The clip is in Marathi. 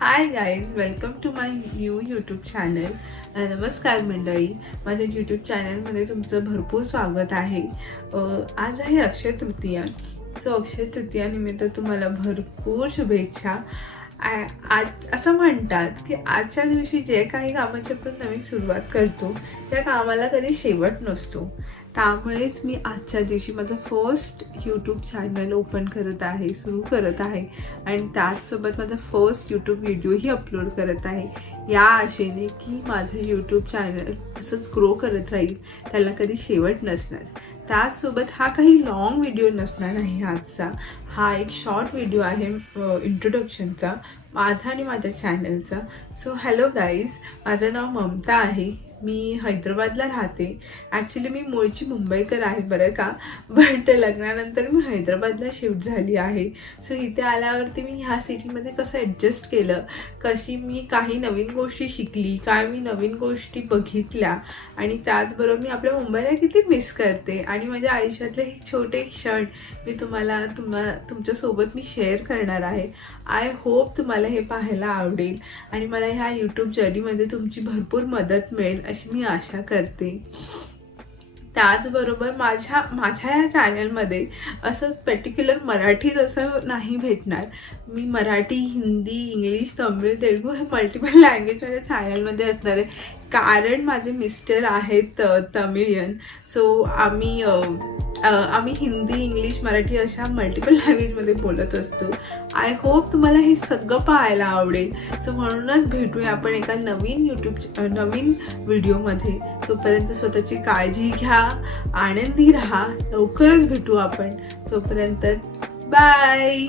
High guys, welcome to my new YouTube channel. नमस्कार मंडळी, माझ्या यूट्यूब चॅनलमध्ये तुमचं भरपूर स्वागत आहे. आज आहे अक्षय तृतीया. अक्षय तृतीयानिमित्त तुम्हाला भरपूर शुभेच्छा. आज असं म्हणतात की आजच्या दिवशी जे काही कामाची आपण नवीन सुरुवात करतो त्या कामाला कधी शेवट नसतो. त्यामुळेच मी आजच्या दिवशी माझं फर्स्ट यूट्यूब चॅनल ओपन करत आहे, सुरू करत आहे आणि त्याचसोबत माझा फर्स्ट यूट्यूब व्हिडिओही अपलोड करत आहे, या आशेने की माझं यूट्यूब चॅनल असंच ग्रो करत राहील, त्याला कधी शेवट नसणार. त्याचसोबत हा काही लॉंग व्हिडिओ नसणार आहे. आजचा हा एक शॉर्ट व्हिडिओ आहे इंट्रोडक्शनचा, माझा आणि माझ्या चॅनलचा. सो हॅलो गाईज, माझं नाव ममता आहे. मी हैदराबादला राहते. ॲक्च्युली मी मूळची मुंबईकर आहे बरं का, बट लग्नानंतर मी हैदराबादला शिफ्ट झाली आहे. सो इथे आल्यावरती मी ह्या सिटीमध्ये कसं ॲडजस्ट केलं, कशी मी काही नवीन गोष्टी शिकली, काय मी नवीन गोष्टी बघितल्या आणि त्याचबरोबर मी आपल्या मुंबईला किती मिस करते आणि माझ्या आयुष्यातले एक छोटे क्षण मी तुमच्यासोबत मी शेअर करणार आहे. आय होप तुम्हाला हे पाहायला आवडेल आणि मला ह्या यूट्यूब जर्नीमध्ये तुमची भरपूर मदत मिळेल अशी मी आशा करते. त्याचबरोबर माझ्या या चॅनलमध्ये असं पर्टिक्युलर मराठीच असं नाही भेटणार. मी मराठी, हिंदी, इंग्लिश, तमिळ, तेलुगू हे मल्टिपल लँग्वेज माझ्या चॅनलमध्ये असणार आहे, कारण माझे मिस्टर आहेत तमिळियन. सो आम्ही हिंदी, इंग्लिश, मराठी अशा मल्टिपल लँग्वेजमध्ये बोलत असतो. आय होप तुम्हाला हे सगळं पाहायला आवडेल. सो म्हणूनच भेटूया आपण एका नवीन व्हिडिओमध्ये. तोपर्यंत स्वतःची काळजी घ्या, आनंदी राहा. लवकरच भेटू आपण. तोपर्यंत बाय.